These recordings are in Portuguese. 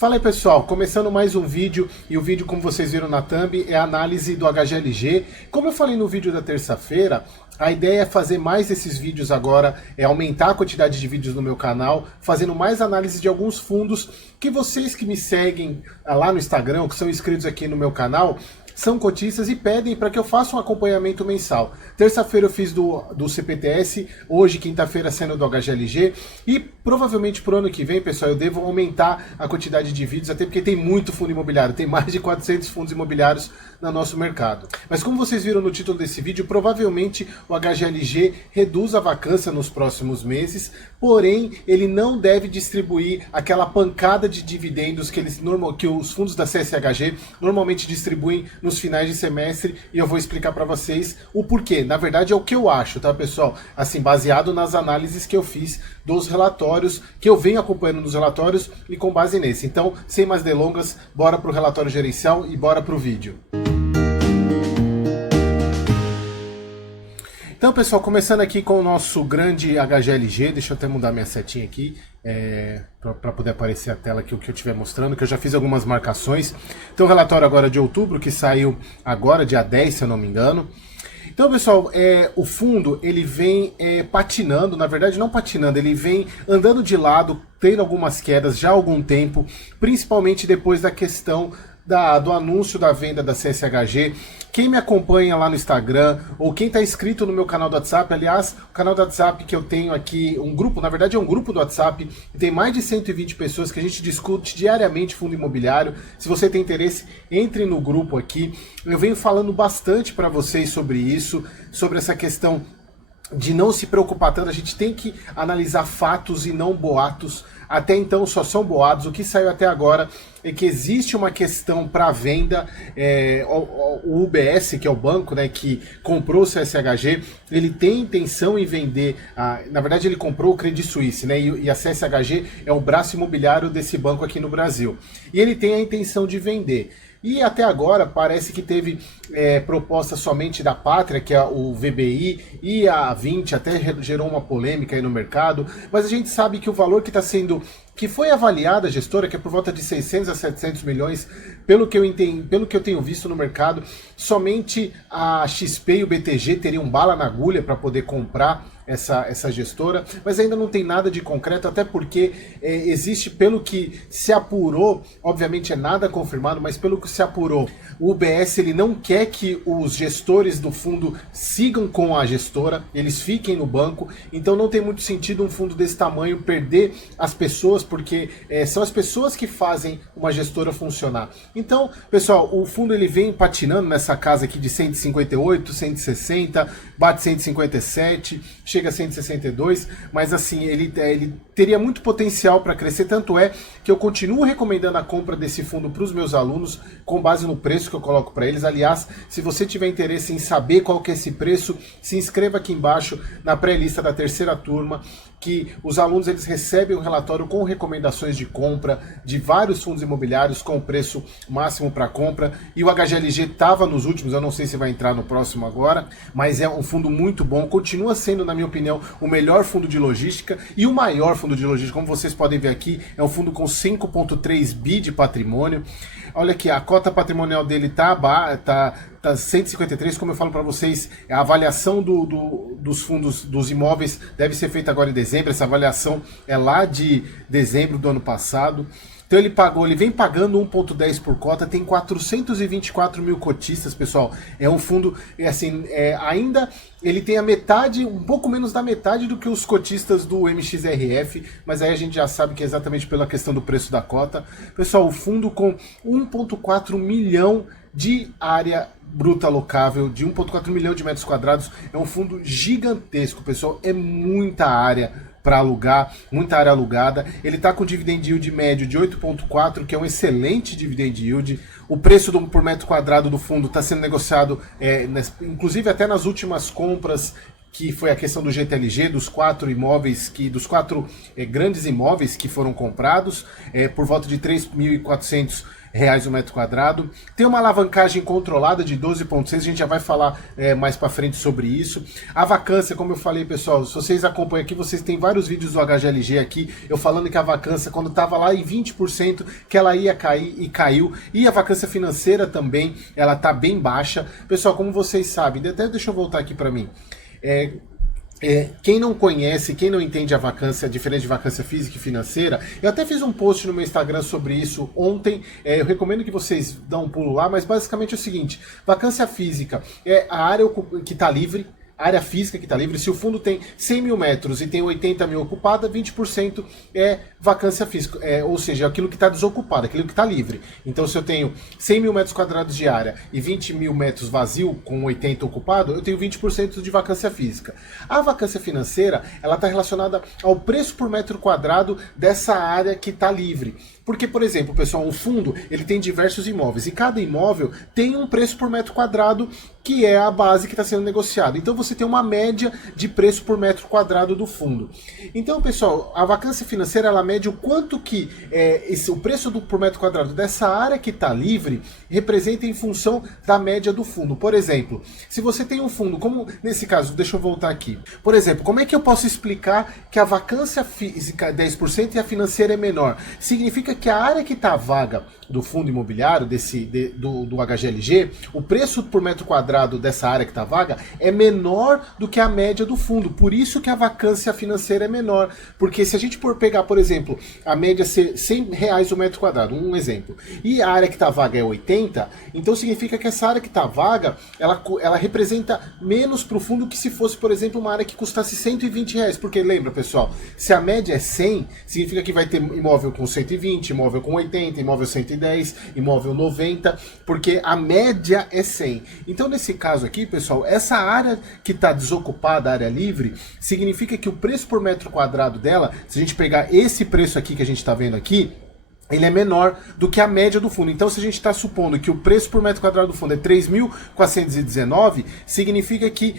Fala aí pessoal, começando mais um vídeo, e o vídeo, como vocês viram na thumb, é a análise do HGLG. Como eu falei no vídeo da terça-feira, a ideia é fazer mais esses vídeos agora, é aumentar a quantidade de vídeos no meu canal, fazendo mais análise de alguns fundos que vocês que me seguem lá no Instagram, que são inscritos aqui no meu canal, são cotistas e pedem para que eu faça um acompanhamento mensal. Terça-feira eu fiz do CPTS, hoje, quinta-feira, sendo do HGLG, e provavelmente pro ano que vem, pessoal, eu devo aumentar a quantidade de vídeos, até porque tem muito fundo imobiliário, tem mais de 400 fundos imobiliários no nosso mercado. Mas como vocês viram no título desse vídeo, provavelmente o HGLG reduz a vacância nos próximos meses, porém ele não deve distribuir aquela pancada de dividendos que os fundos da CSHG normalmente distribuem nos finais de semestre, e eu vou explicar para vocês o porquê. Na verdade é o que eu acho, tá pessoal? Assim, baseado nas análises que eu fiz dos relatórios, que eu venho acompanhando nos relatórios e com base nesse. Então, sem mais delongas, bora pro relatório gerencial e bora pro vídeo. Então, pessoal, começando aqui com o nosso grande HGLG, deixa eu até mudar minha setinha aqui, para poder aparecer a tela aqui o que eu estiver mostrando, que eu já fiz algumas marcações. Então, o relatório agora de outubro, que saiu agora, dia 10, se eu não me engano. Então, pessoal, o fundo, ele vem patinando, na verdade não patinando, ele vem andando de lado, tendo algumas quedas já há algum tempo, principalmente depois da questão do anúncio da venda da CSHG. Quem me acompanha lá no Instagram, ou quem está inscrito no meu canal do WhatsApp, aliás, o canal do WhatsApp que eu tenho aqui, um grupo, na verdade é um grupo do WhatsApp, tem mais de 120 pessoas que a gente discute diariamente fundo imobiliário. Se você tem interesse, entre no grupo aqui. Eu venho falando bastante para vocês sobre isso, sobre essa questão de não se preocupar tanto. A gente tem que analisar fatos e não boatos. Até então só são boatos. O que saiu até agora é que existe uma questão para venda. O UBS, que é o banco, né, que comprou o CSHG, ele tem intenção em vender. Na verdade, ele comprou o Credit Suisse, né, e a CSHG é o braço imobiliário desse banco aqui no Brasil. E ele tem a intenção de vender. E até agora parece que teve proposta somente da Pátria, que é o VBI, e a 20 até gerou uma polêmica aí no mercado, mas a gente sabe que o valor que foi avaliada a gestora, que é por volta de 600 a 700 milhões, pelo que eu tenho visto no mercado, somente a XP e o BTG teriam bala na agulha para poder comprar essa gestora, mas ainda não tem nada de concreto, até porque existe, pelo que se apurou, obviamente é nada confirmado, mas pelo que se apurou, o UBS ele não quer que os gestores do fundo sigam com a gestora, eles fiquem no banco, então não tem muito sentido um fundo desse tamanho perder as pessoas, porque são as pessoas que fazem uma gestora funcionar. Então, pessoal, o fundo ele vem patinando nessa casa aqui de 158, 160, bate 157, chega a 162, mas assim, ele teria muito potencial para crescer, tanto é que eu continuo recomendando a compra desse fundo para os meus alunos, com base no preço que eu coloco para eles. Aliás, se você tiver interesse em saber qual que é esse preço, se inscreva aqui embaixo na pré-lista da terceira turma, que os alunos eles recebem um relatório com recomendações de compra de vários fundos imobiliários com o preço máximo para compra, e o HGLG estava nos últimos, eu não sei se vai entrar no próximo agora, mas é um fundo muito bom, continua sendo, na minha opinião, o melhor fundo de logística e o maior fundo de logística. Como vocês podem ver aqui, é um fundo com 5,3 bi de patrimônio. Olha aqui, a cota patrimonial dele tá 153, como eu falo para vocês, a avaliação dos fundos, dos imóveis, deve ser feita agora em dezembro. Essa avaliação é lá de dezembro do ano passado. Então ele vem pagando 1,10 por cota, tem 424 mil cotistas, pessoal. É um fundo, assim, ainda ele tem a metade, um pouco menos da metade do que os cotistas do MXRF, mas aí a gente já sabe que é exatamente pela questão do preço da cota. Pessoal, o fundo com 1,4 milhão de área bruta alocável, de 1,4 milhão de metros quadrados, é um fundo gigantesco, pessoal, é muita área para alugar, muita área alugada. Ele está com dividend yield médio de 8,4, que é um excelente dividend yield. O preço por metro quadrado do fundo está sendo negociado, inclusive até nas últimas compras, que foi a questão do GTLG, dos quatro grandes imóveis que foram comprados, por volta de 3.400 reais o metro quadrado. Tem uma alavancagem controlada de 12,6, a gente já vai falar mais para frente sobre isso. A vacância, como eu falei, pessoal, se vocês acompanham aqui, vocês têm vários vídeos do HGLG aqui, eu falando que a vacância, quando estava lá em 20%, que ela ia cair e caiu. E a vacância financeira também, ela tá bem baixa. Pessoal, como vocês sabem, até deixa eu voltar aqui para mim. Quem não conhece, quem não entende a vacância, diferente de vacância física e financeira, eu até fiz um post no meu Instagram sobre isso ontem, eu recomendo que vocês dão um pulo lá, mas basicamente é o seguinte: vacância física é a área que está livre, a área física que está livre. Se o fundo tem 100 mil metros e tem 80 mil ocupada, 20% é vacância física, ou seja, aquilo que está desocupado, aquilo que está livre. Então, se eu tenho 100 mil metros quadrados de área e 20 mil metros vazio, com 80 ocupado, eu tenho 20% de vacância física. A vacância financeira, ela está relacionada ao preço por metro quadrado dessa área que está livre. Porque, por exemplo, pessoal, o fundo ele tem diversos imóveis e cada imóvel tem um preço por metro quadrado que é a base que está sendo negociada. Então você tem uma média de preço por metro quadrado do fundo. Então, pessoal, a vacância financeira ela mede o quanto que o preço por metro quadrado dessa área que está livre representa em função da média do fundo. Por exemplo, se você tem um fundo, como nesse caso, deixa eu voltar aqui. Por exemplo, como é que eu posso explicar que a vacância física é 10% e a financeira é menor? Significa que a área que está vaga do fundo imobiliário, do HGLG, o preço por metro quadrado dessa área que está vaga é menor do que a média do fundo. Por isso que a vacância financeira é menor. Porque se a gente for pegar, por exemplo, a média ser 100 reais o metro quadrado, um exemplo, e a área que está vaga é 80, então significa que essa área que está vaga, ela representa menos para o fundo que se fosse, por exemplo, uma área que custasse 120 reais. Porque lembra, pessoal, se a média é 100, significa que vai ter imóvel com 120, imóvel com 80, imóvel 110, imóvel 90, porque a média é 100. Então, nesse caso aqui, pessoal, essa área que está desocupada, a área livre, significa que o preço por metro quadrado dela, se a gente pegar esse preço aqui que a gente está vendo aqui, ele é menor do que a média do fundo. Então, se a gente está supondo que o preço por metro quadrado do fundo é 3.419, significa que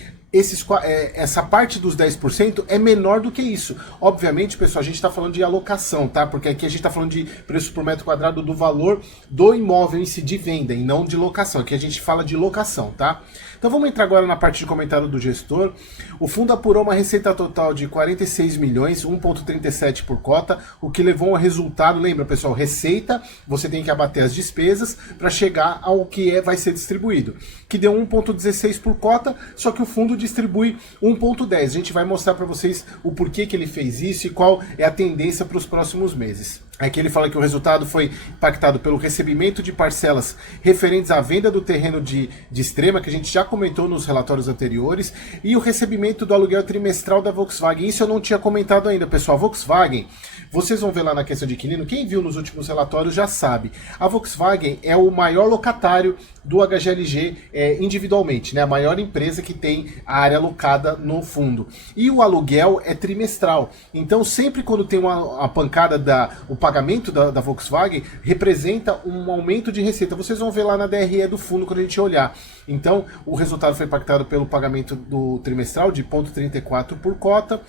essa parte dos 10% é menor do que isso. Obviamente, pessoal, a gente está falando de alocação, tá? Porque aqui a gente está falando de preço por metro quadrado do valor do imóvel em si de venda e não de locação. Aqui a gente fala de locação, tá? Então vamos entrar agora na parte de comentário do gestor. O fundo apurou uma receita total de 46 milhões, 1,37 por cota, o que levou a resultado, lembra, pessoal, receita, você tem que abater as despesas para chegar ao que vai ser distribuído, que deu 1,16 por cota, só que o fundo distribui 1,10. A gente vai mostrar para vocês o porquê que ele fez isso e qual é a tendência para os próximos meses. Aqui ele fala que o resultado foi impactado pelo recebimento de parcelas referentes à venda do terreno de Extrema, que a gente já comentou nos relatórios anteriores, e o recebimento do aluguel trimestral da Volkswagen. Isso eu não tinha comentado ainda, pessoal. A Volkswagen, vocês vão ver lá na questão de inquilino, quem viu nos últimos relatórios já sabe. A Volkswagen é o maior locatário do HGLG individualmente, né? A maior empresa que tem a área alocada no fundo. E o aluguel é trimestral. Então, sempre quando tem a pancada o pagamento da Volkswagen, representa um aumento de receita. Vocês vão ver lá na DRE do fundo quando a gente olhar. Então, o resultado foi impactado pelo pagamento do trimestral de 0,34 por cota.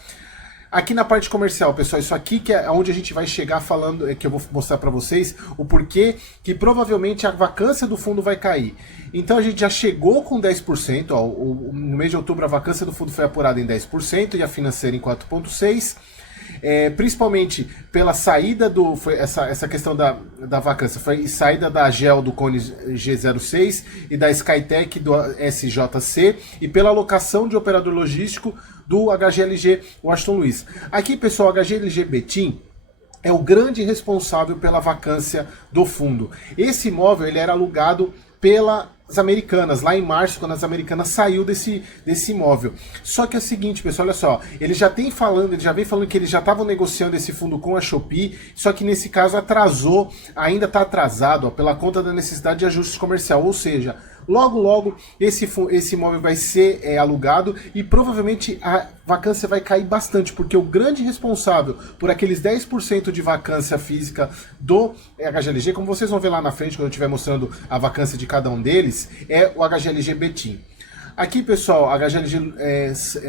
Aqui na parte comercial, pessoal, isso aqui que é onde a gente vai chegar falando, que eu vou mostrar para vocês o porquê que provavelmente a vacância do fundo vai cair. Então a gente já chegou com 10%, ó, no mês de outubro a vacância do fundo foi apurada em 10% e a financeira em 4,6%. Principalmente pela saída essa questão da vacância, foi saída da GEL do Cone G06 e da Skytech do SJC e pela alocação de operador logístico do HGLG Washington Luiz. Aqui, pessoal, o HGLG Betim é o grande responsável pela vacância do fundo. Esse imóvel ele era alugado pelas Americanas, lá em março, quando as Americanas saiu desse imóvel. Só que é o seguinte, pessoal, olha só, ele já vem falando que eles já estavam negociando esse fundo com a Shopee, só que nesse caso atrasou, ainda está atrasado, ó, pela conta da necessidade de ajuste comercial, ou seja, logo esse imóvel vai ser alugado e provavelmente a vacância vai cair bastante, porque o grande responsável por aqueles 10% de vacância física do HGLG, como vocês vão ver lá na frente, quando eu estiver mostrando a vacância de cada um deles, é o HGLG Betim. Aqui, pessoal, a HGLG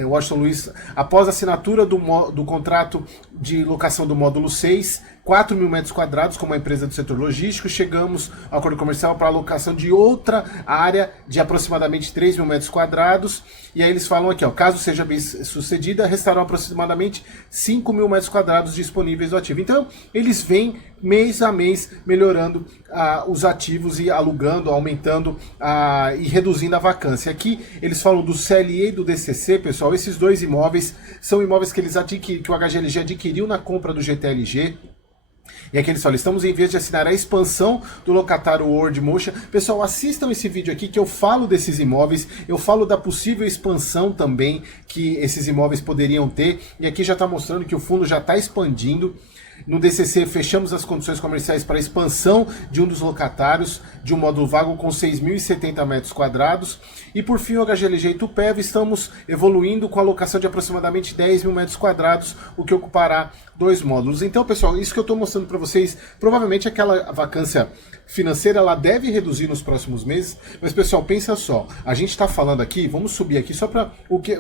Washington Luiz, após a assinatura do contrato de locação do módulo 6, 4 mil metros quadrados como a empresa do setor logístico, chegamos ao acordo comercial para alocação de outra área de aproximadamente 3 mil metros quadrados, e aí eles falam aqui, ó, caso seja bem sucedida, restarão aproximadamente 5 mil metros quadrados disponíveis do ativo. Então, eles vêm mês a mês melhorando os ativos e alugando, aumentando e reduzindo a vacância. Aqui eles falam do CLE e do DCC, pessoal. Esses dois imóveis são imóveis que que o HGLG adquiriu na compra do GTLG. E aqui eles falam, estamos em vias de assinar a expansão do locatário World Motion. Pessoal, assistam esse vídeo aqui que eu falo desses imóveis, eu falo da possível expansão também que esses imóveis poderiam ter. E aqui já está mostrando que o fundo já está expandindo. No DCC, fechamos as condições comerciais para a expansão de um dos locatários de um módulo vago com 6.070 metros quadrados. E por fim, o HGLG Itupeva, estamos evoluindo com a alocação de aproximadamente 10 mil metros quadrados, o que ocupará 2 módulos. Então, pessoal, isso que eu estou mostrando para vocês, provavelmente aquela vacância financeira ela deve reduzir nos próximos meses, mas, pessoal, pensa só, a gente está falando aqui, vamos subir aqui só para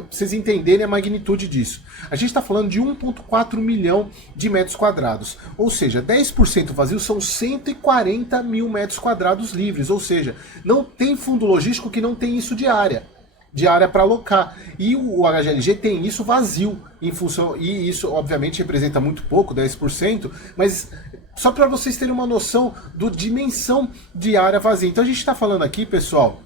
vocês entenderem a magnitude disso. A gente está falando de 1,4 milhão de metros quadrados, ou seja, 10% vazio são 140 mil metros quadrados livres, ou seja, não tem fundo logístico que não tem isso de área para alocar. E o HGLG tem isso vazio, em função, e isso obviamente representa muito pouco, 10%, mas só para vocês terem uma noção da dimensão de área vazia. Então a gente está falando aqui, pessoal,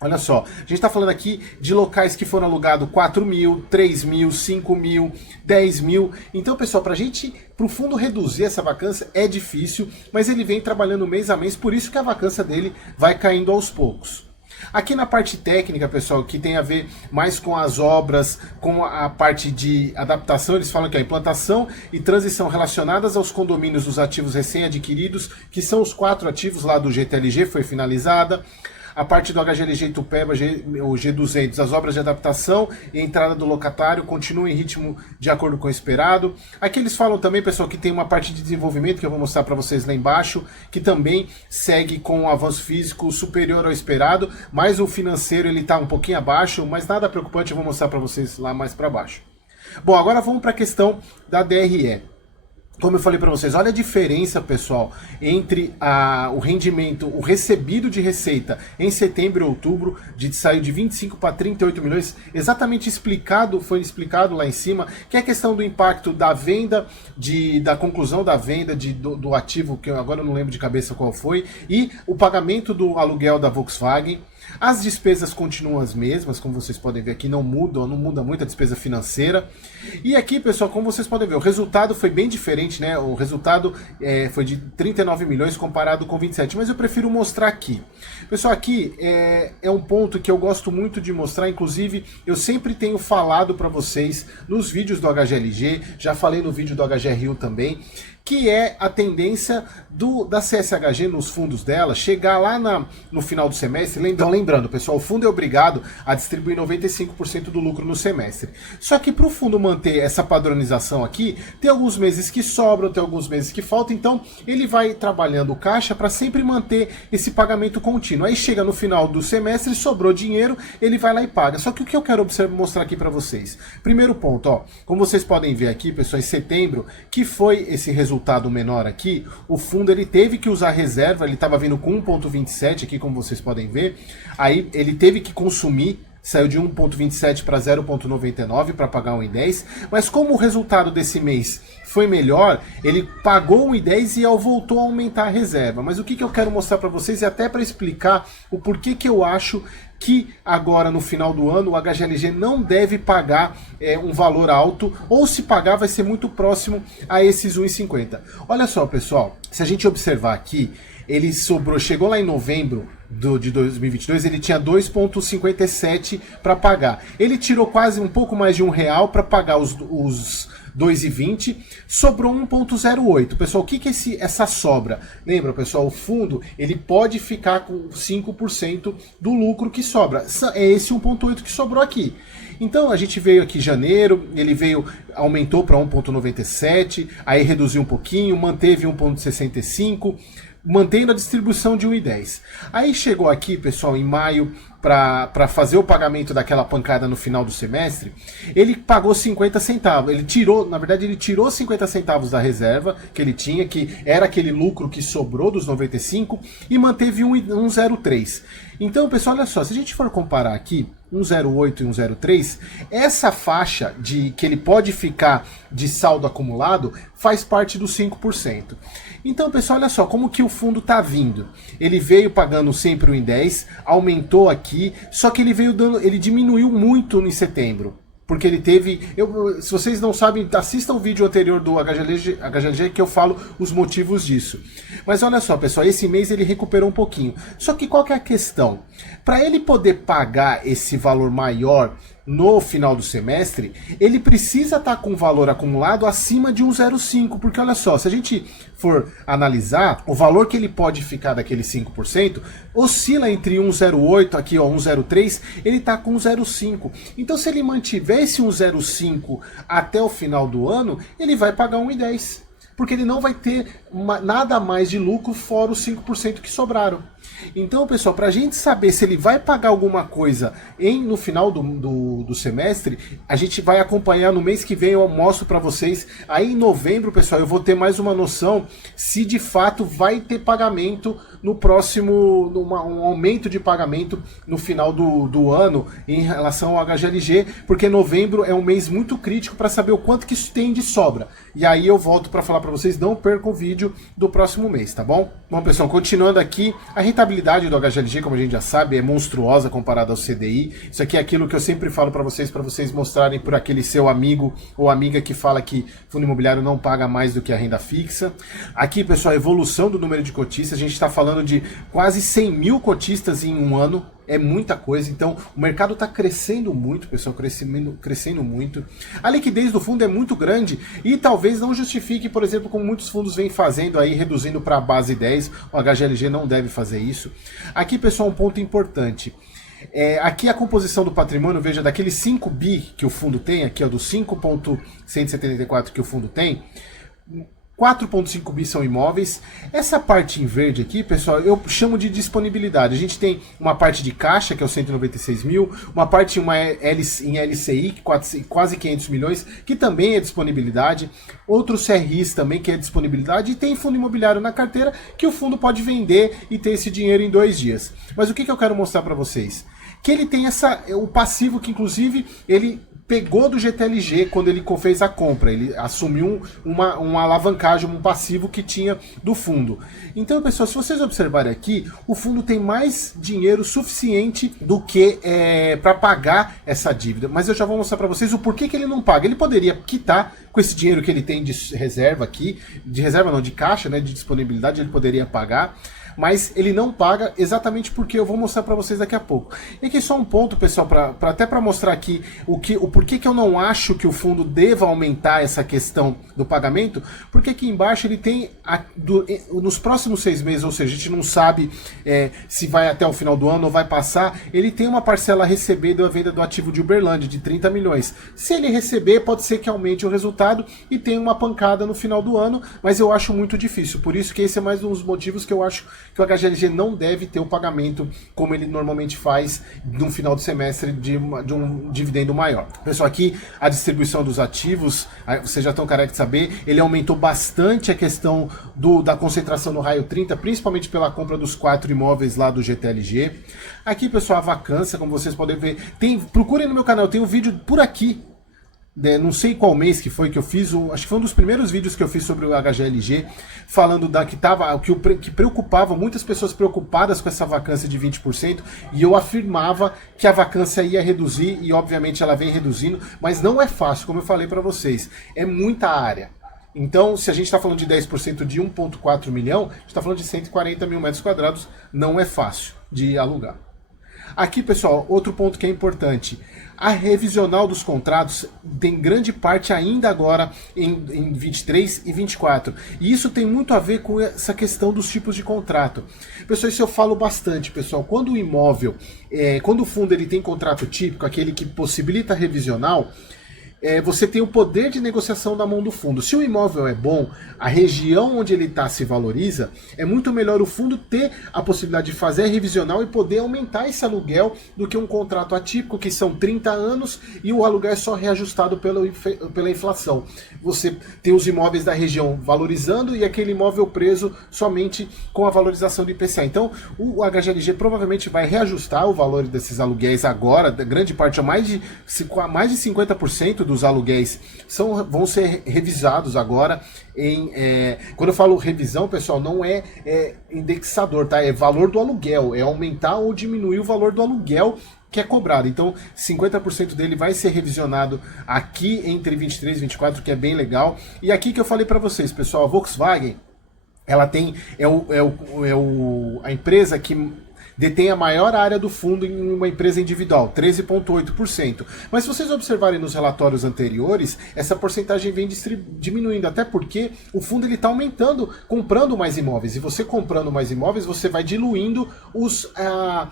olha só, a gente está falando aqui de locais que foram alugados 4 mil, 3 mil, 5 mil, 10 mil. Então, pessoal, para o fundo reduzir essa vacância é difícil, mas ele vem trabalhando mês a mês, por isso que a vacância dele vai caindo aos poucos. Aqui na parte técnica, pessoal, que tem a ver mais com as obras, com a parte de adaptação, eles falam que a implantação e transição relacionadas aos condomínios dos ativos recém-adquiridos, que são os 4 ativos lá do GTLG, foi finalizada. A parte do HGLG Itupeva, o G200, as obras de adaptação e entrada do locatário continuam em ritmo de acordo com o esperado. Aqui eles falam também, pessoal, que tem uma parte de desenvolvimento que eu vou mostrar para vocês lá embaixo, que também segue com um avanço físico superior ao esperado, mas o financeiro ele está um pouquinho abaixo, mas nada preocupante, eu vou mostrar para vocês lá mais para baixo. Bom, agora vamos para a questão da DRE. Como eu falei para vocês, olha a diferença, pessoal, entre o rendimento, o recebido de receita em setembro e outubro, saiu de 25 para 38 milhões, exatamente foi explicado lá em cima, que é a questão do impacto da venda, da conclusão da venda do ativo, que eu agora não lembro de cabeça qual foi, e o pagamento do aluguel da Volkswagen. As despesas continuam as mesmas, como vocês podem ver aqui, não muda muito a despesa financeira. E aqui, pessoal, como vocês podem ver, o resultado foi bem diferente, né? O resultado foi de 39 milhões comparado com 27, mas eu prefiro mostrar aqui. Pessoal, aqui é um ponto que eu gosto muito de mostrar, inclusive eu sempre tenho falado para vocês nos vídeos do HGLG, já falei no vídeo do HGRU também, que é a tendência da CSHG nos fundos dela chegar lá no final do semestre. Lembrando, pessoal, o fundo é obrigado a distribuir 95% do lucro no semestre. Só que para o fundo manter essa padronização aqui, tem alguns meses que sobram, tem alguns meses que faltam, então ele vai trabalhando o caixa para sempre manter esse pagamento contínuo. Aí chega no final do semestre, sobrou dinheiro, ele vai lá e paga. Só que o que eu quero mostrar aqui para vocês? Primeiro ponto, ó, como vocês podem ver aqui, pessoal, em setembro, que foi esse resultado menor aqui, o fundo ele teve que usar reserva, ele estava vindo com 1,27 aqui, como vocês podem ver, aí ele teve que consumir, saiu de 1,27 para 0,99 para pagar 1,10, mas como o resultado desse mês foi melhor, ele pagou 1,10 e voltou a aumentar a reserva. Mas o que eu quero mostrar para vocês e até para explicar o porquê que eu acho que agora no final do ano o HGLG não deve pagar um valor alto, ou se pagar vai ser muito próximo a esses 1,50. Olha só, pessoal, se a gente observar aqui, ele chegou lá em novembro de 2022, ele tinha 2,57 para pagar. Ele tirou quase um pouco mais de R$1 para pagar os 2,20, sobrou 1,08. Pessoal, o que é essa sobra? Lembra, pessoal, o fundo ele pode ficar com 5% do lucro que sobra. É esse 1,8 que sobrou aqui. Então a gente veio aqui em janeiro, ele aumentou para 1,97, aí reduziu um pouquinho, manteve 1,65, mantendo a distribuição de 1,10. Aí chegou aqui, pessoal, em maio, para fazer o pagamento daquela pancada no final do semestre, ele pagou 50 centavos. Ele tirou, na verdade, ele tirou 50 centavos da reserva que ele tinha, que era aquele lucro que sobrou dos 95, e manteve 1,03. Então, pessoal, olha só, se a gente for comparar aqui 1,08 e 1,03, essa faixa de que ele pode ficar de saldo acumulado faz parte dos 5%. Então, pessoal, olha só como que o fundo está vindo. Ele veio pagando sempre o 1,10, aumentou aqui, só que ele diminuiu muito em setembro. Porque ele teve... se vocês não sabem, assistam o vídeo anterior do HGLG que eu falo os motivos disso. Mas olha só, pessoal, esse mês ele recuperou um pouquinho. Só que qual que é a questão? Para ele poder pagar esse valor maior no final do semestre, ele precisa estar com o valor acumulado acima de 1,05, porque olha só, se a gente for analisar, o valor que ele pode ficar daquele 5% oscila entre 1,08 aqui, ó, 1,03, ele está com 1,05. Então, se ele mantiver esse 1,05 até o final do ano, ele vai pagar 1,10, porque ele não vai ter nada mais de lucro fora os 5% que sobraram. Então, pessoal, para a gente saber se ele vai pagar alguma coisa no final do semestre, a gente vai acompanhar no mês que vem, eu mostro para vocês. Aí em novembro, pessoal, eu vou ter mais uma noção se de fato vai ter pagamento no próximo, um aumento de pagamento no final do ano em relação ao HGLG, porque novembro é um mês muito crítico para saber o quanto que isso tem de sobra. E aí eu volto para falar para vocês, não percam o vídeo do próximo mês, tá bom? Bom, pessoal, continuando aqui, a rentabilidade do HGLG, como a gente já sabe, é monstruosa comparada ao CDI. Isso aqui é aquilo que eu sempre falo para vocês mostrarem por aquele seu amigo ou amiga que fala que fundo imobiliário não paga mais do que a renda fixa. Aqui, pessoal, a evolução do número de cotistas, a gente está falando de quase 100 mil cotistas em um ano. É muita coisa, então o mercado está crescendo muito, pessoal, crescendo muito. A liquidez do fundo é muito grande e talvez não justifique, por exemplo, como muitos fundos vêm fazendo aí, reduzindo para a base 10, o HGLG não deve fazer isso. Aqui, pessoal, um ponto importante. Aqui a composição do patrimônio, veja, daqueles 5 bi que o fundo tem, aqui ó, do 5,174 que o fundo tem, 4,5 bi são imóveis. Essa parte em verde aqui, pessoal, eu chamo de disponibilidade. A gente tem uma parte de caixa, que é o 196 mil, uma parte em LCI, quase 500 milhões, que também é disponibilidade, outros CRIs também, que é disponibilidade, e tem fundo imobiliário na carteira, que o fundo pode vender e ter esse dinheiro em 2 dias. Mas o que eu quero mostrar para vocês? Que ele tem o passivo que, inclusive, ele pegou do GTLG quando ele fez a compra. Ele assumiu uma alavancagem, um passivo que tinha do fundo. Então, pessoal, se vocês observarem aqui, o fundo tem mais dinheiro suficiente do que para pagar essa dívida. Mas eu já vou mostrar para vocês o porquê que ele não paga. Ele poderia quitar com esse dinheiro que ele tem de reserva aqui, de reserva não, de caixa, né, de disponibilidade, ele poderia pagar. Mas ele não paga exatamente porque eu vou mostrar para vocês daqui a pouco. E aqui só um ponto, pessoal, até para mostrar aqui o porquê que eu não acho que o fundo deva aumentar essa questão do pagamento, porque aqui embaixo ele tem, nos próximos 6 meses, ou seja, a gente não sabe se vai até o final do ano ou vai passar, ele tem uma parcela a receber da venda do ativo de Uberlândia, de 30 milhões. Se ele receber, pode ser que aumente o resultado e tenha uma pancada no final do ano, mas eu acho muito difícil. Por isso que esse é mais um dos motivos que eu acho que o HGLG não deve ter o pagamento como ele normalmente faz no final do semestre de um dividendo maior. Pessoal, aqui a distribuição dos ativos, vocês já estão careca de saber, ele aumentou bastante a questão da concentração no raio 30, principalmente pela compra dos 4 imóveis lá do GTLG. Aqui, pessoal, a vacância, como vocês podem ver, procurem no meu canal, tem um vídeo por aqui, não sei qual mês que foi que eu fiz, acho que foi um dos primeiros vídeos que eu fiz sobre o HGLG, falando que preocupava, muitas pessoas preocupadas com essa vacância de 20%, e eu afirmava que a vacância ia reduzir, e obviamente ela vem reduzindo, mas não é fácil, como eu falei para vocês, é muita área. Então, se a gente está falando de 10% de 1,4 milhão, a gente está falando de 140 mil metros quadrados, não é fácil de alugar. Aqui, pessoal, outro ponto que é importante. A revisional dos contratos tem grande parte ainda agora em 23 e 24. E isso tem muito a ver com essa questão dos tipos de contrato. Pessoal, isso eu falo bastante, pessoal. Quando o imóvel, quando o fundo ele tem contrato típico, aquele que possibilita revisional, você tem o poder de negociação na mão do fundo. Se o imóvel é bom, a região onde ele está se valoriza, é muito melhor o fundo ter a possibilidade de fazer a revisional e poder aumentar esse aluguel do que um contrato atípico, que são 30 anos e o aluguel é só reajustado pela inflação. Você tem os imóveis da região valorizando e aquele imóvel preso somente com a valorização do IPCA. Então, o HGLG provavelmente vai reajustar o valor desses aluguéis agora, grande parte, mais de 50% dos aluguéis vão ser revisados agora. Quando eu falo revisão, pessoal, não é indexador, tá? É valor do aluguel, é aumentar ou diminuir o valor do aluguel que é cobrado. Então, 50% dele vai ser revisionado aqui entre 23 e 24, que é bem legal. E aqui que eu falei para vocês, pessoal, a Volkswagen, ela tem a empresa que detém a maior área do fundo em uma empresa individual, 13,8%. Mas se vocês observarem nos relatórios anteriores, essa porcentagem vem diminuindo, até porque o fundo está aumentando, comprando mais imóveis. E você comprando mais imóveis, você vai diluindo a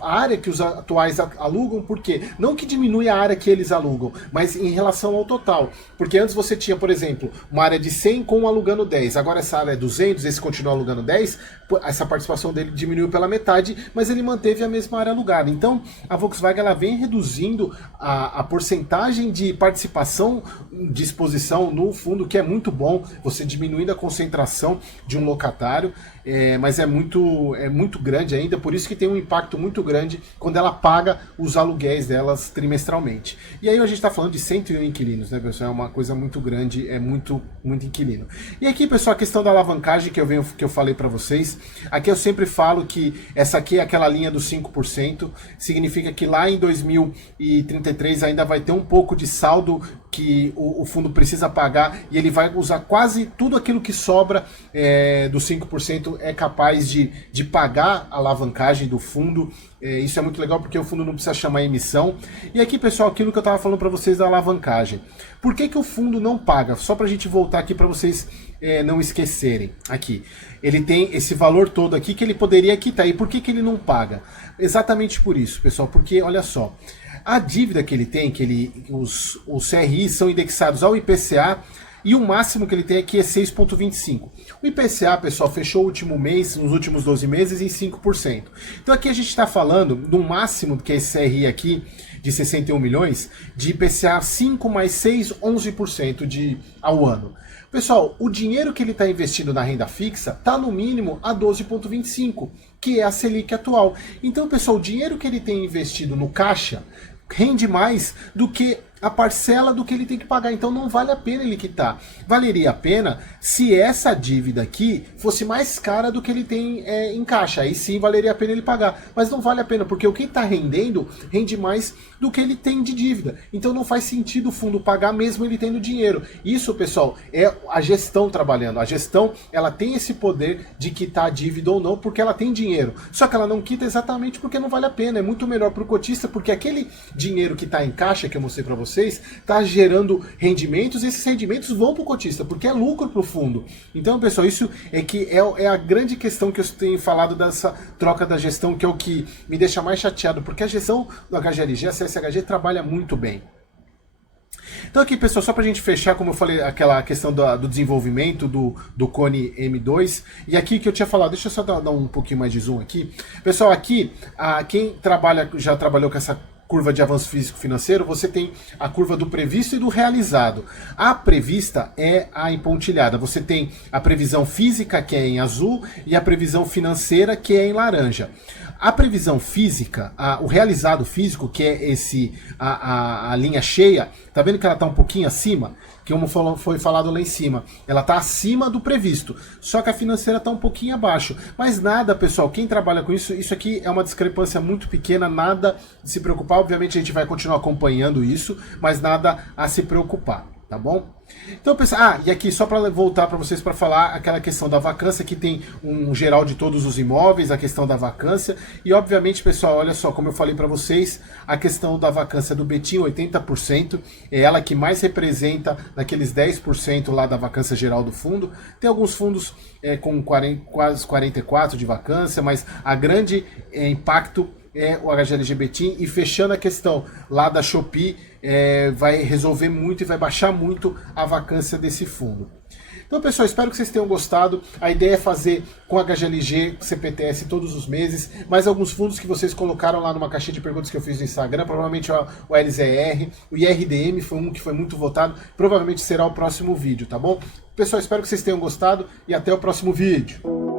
área que os atuais alugam, porque não que diminui a área que eles alugam, mas em relação ao total. Porque antes você tinha, por exemplo, uma área de 100 com alugando 10, agora essa área é 200, esse continua alugando 10, essa participação dele diminuiu pela metade, mas ele manteve a mesma área alugada. Então, a Volkswagen ela vem reduzindo a porcentagem de participação de exposição no fundo, que é muito bom, você diminuindo a concentração de um locatário, mas é muito grande ainda, por isso que tem um impacto muito grande quando ela paga os aluguéis delas trimestralmente. E aí a gente está falando de 101 inquilinos, né, pessoal? É uma coisa muito grande, é muito inquilino. E aqui, pessoal, a questão da alavancagem que eu falei para vocês, aqui eu sempre falo que essa aqui é aquela linha dos 5%, significa que lá em 2033 ainda vai ter um pouco de saldo que o fundo precisa pagar e ele vai usar quase tudo aquilo que sobra dos 5% é capaz de pagar a alavancagem do fundo. Isso é muito legal porque o fundo não precisa chamar emissão. E aqui, pessoal, aquilo que eu estava falando para vocês da alavancagem. Por que o fundo não paga? Só para a gente voltar aqui para vocês não esquecerem. Aqui, ele tem esse valor todo aqui que ele poderia quitar. E por que ele não paga? Exatamente por isso, pessoal. Porque, olha só, a dívida que ele tem, os CRI são indexados ao IPCA, e o máximo que ele tem aqui é 6,25. O IPCA, pessoal, fechou o último mês, nos últimos 12 meses, em 5%. Então aqui a gente está falando do máximo, que é esse CRI aqui, de 61 milhões, de IPCA 5 mais 6, 11% ao ano. Pessoal, o dinheiro que ele está investindo na renda fixa está no mínimo a 12,25, que é a Selic atual. Então, pessoal, o dinheiro que ele tem investido no caixa rende mais do que a parcela do que ele tem que pagar, então não vale a pena ele quitar. Valeria a pena se essa dívida aqui fosse mais cara do que ele tem em caixa, aí sim valeria a pena ele pagar, mas não vale a pena, porque o que está rendendo, rende mais do que ele tem de dívida, então não faz sentido o fundo pagar mesmo ele tendo dinheiro. Isso, pessoal, é a gestão trabalhando, a gestão ela tem esse poder de quitar a dívida ou não, porque ela tem dinheiro, só que ela não quita exatamente porque não vale a pena, é muito melhor para o cotista, porque aquele dinheiro que está em caixa, que eu mostrei para vocês, está gerando rendimentos, e esses rendimentos vão para o cotista, porque é lucro para o fundo. Então, pessoal, isso é a grande questão que eu tenho falado dessa troca da gestão, que é o que me deixa mais chateado, porque a gestão do HGLG, a CSHG, trabalha muito bem. Então aqui, pessoal, só para a gente fechar, como eu falei, aquela questão do desenvolvimento do Cone M2, e aqui que eu tinha falado, deixa eu só dar um pouquinho mais de zoom aqui. Pessoal, aqui, quem já trabalhou com essa curva de avanço físico-financeiro, você tem a curva do previsto e do realizado. A prevista é a empontilhada. Você tem a previsão física, que é em azul, e a previsão financeira, que é em laranja. A previsão física, o realizado físico, que é a linha cheia, tá vendo que ela está um pouquinho acima? Que como foi falado lá em cima, ela está acima do previsto, só que a financeira está um pouquinho abaixo. Mas nada, pessoal, quem trabalha com isso aqui é uma discrepância muito pequena, nada de se preocupar. Obviamente a gente vai continuar acompanhando isso, mas nada a se preocupar, tá bom? Então, pessoal, e aqui só para voltar para vocês para falar aquela questão da vacância, que tem um geral de todos os imóveis, a questão da vacância, e obviamente, pessoal, olha só, como eu falei para vocês, a questão da vacância do Betim, 80%, é ela que mais representa naqueles 10% lá da vacância geral do fundo. Tem alguns fundos com quase 44% de vacância, mas a grande impacto é o HGLG Betim, e fechando a questão lá da Shopee, vai resolver muito e vai baixar muito a vacância desse fundo. Então, pessoal, espero que vocês tenham gostado. A ideia é fazer com HGLG, CPTS todos os meses, mais alguns fundos que vocês colocaram lá numa caixinha de perguntas que eu fiz no Instagram, provavelmente o LZR, o IRDM foi um que foi muito votado, provavelmente será o próximo vídeo, tá bom? Pessoal, espero que vocês tenham gostado e até o próximo vídeo.